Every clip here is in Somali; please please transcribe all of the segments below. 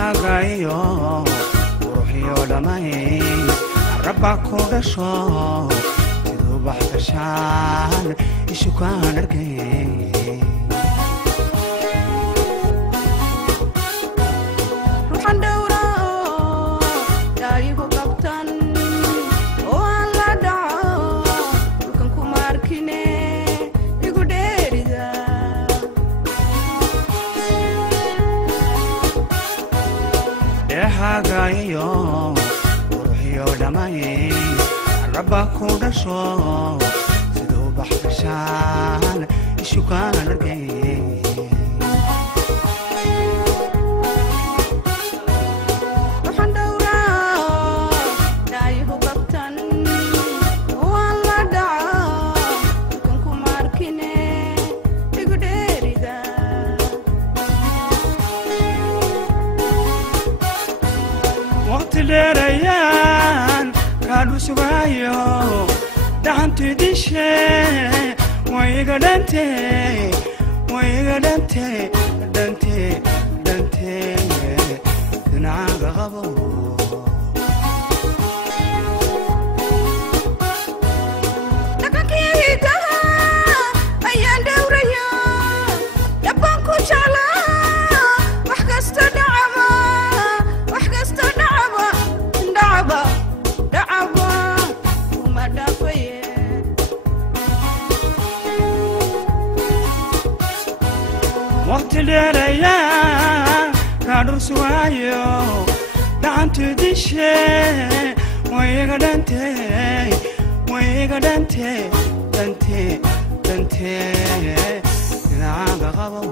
hagayo ruuxiyo dhamay rabba ku dhasho sidoo baxshaan ishu kaan argay ruuxan dhawra daayigu qabtan oo aan la dhaco dhulkan ku markine igu dheerida hagayo ruuxiyo dhamay rabba ku dhasho sidoo baxshaan ishu kaan argay ruuxan dhawra daayigu qabtan oo aan la dhaco dhulkan ku markine igu dheerida waqti dheerayaan kaadhu sugayo dhaxantu dishe wayga dhante dhinacaaga qabo dhaqankii hidaha ayaan dhowraya dhabbaan ku jeclaa wax kasta dhacaba kuma dhaafaye waqti dheerayaan kaadhu sugayo dhaxantu dishe wayga dhante dhinacaaga qabo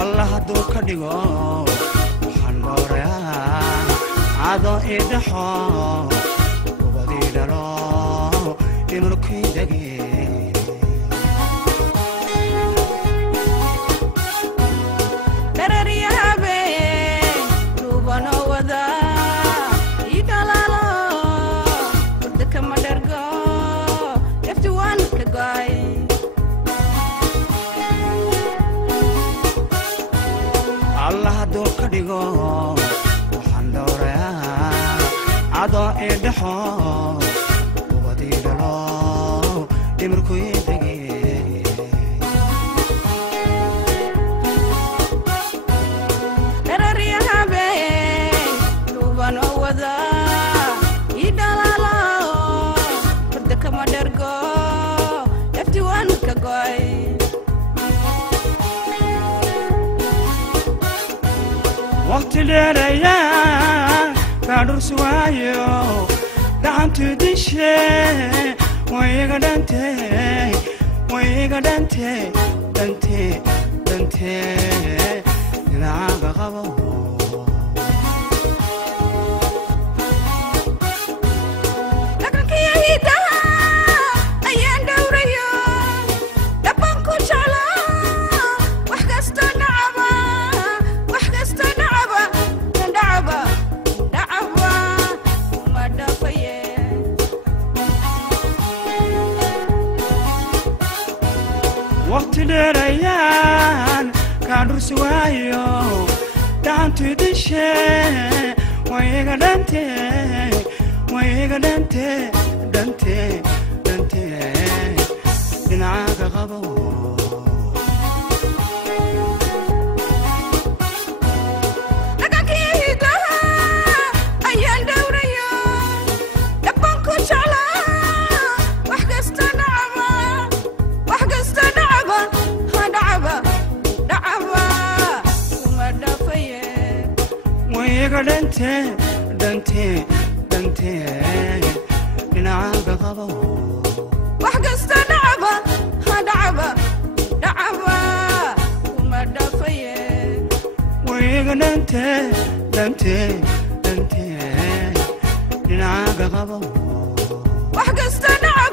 Allah hadduu ka dhigo waxaan dhowrayaa adoo ii dhaxo ubadii dhalo imurkii dege darariya habeen duubanoo wada ii dhalaalo hurda kama dhargo efti waan ka go'ay Allah hadduu ka dhigo waxaan dhowrayaa adoo ii dhaxo ubadii dhalo imirkii dege darariya habeen duubanoo wada ii dhalaalo hurda kama dhargo efti waan ka go'ay waqti dheerayaan kaadhu sugayo dhaxantu dishe wayga dhante dhinacaaga qabo dhaqankii hidaha ayaan dhowraya dhabbaan ku jeclaa wax kasta dhacaba kuma dhaafaye waqti dheerayaan kaadhu sugayo dhaxantu dishe wayga dhante dhinacaaga qabo dhaqankii hidaha ayaan dhowraya dhabbaan ku ويغا دنتي دنتي دنتي دنعاقا قبو وحقست دعبة دعبة دعبة وما دفيه ويغا دنتي دنتي دنتي دنعاقا قبو وحقست دعبة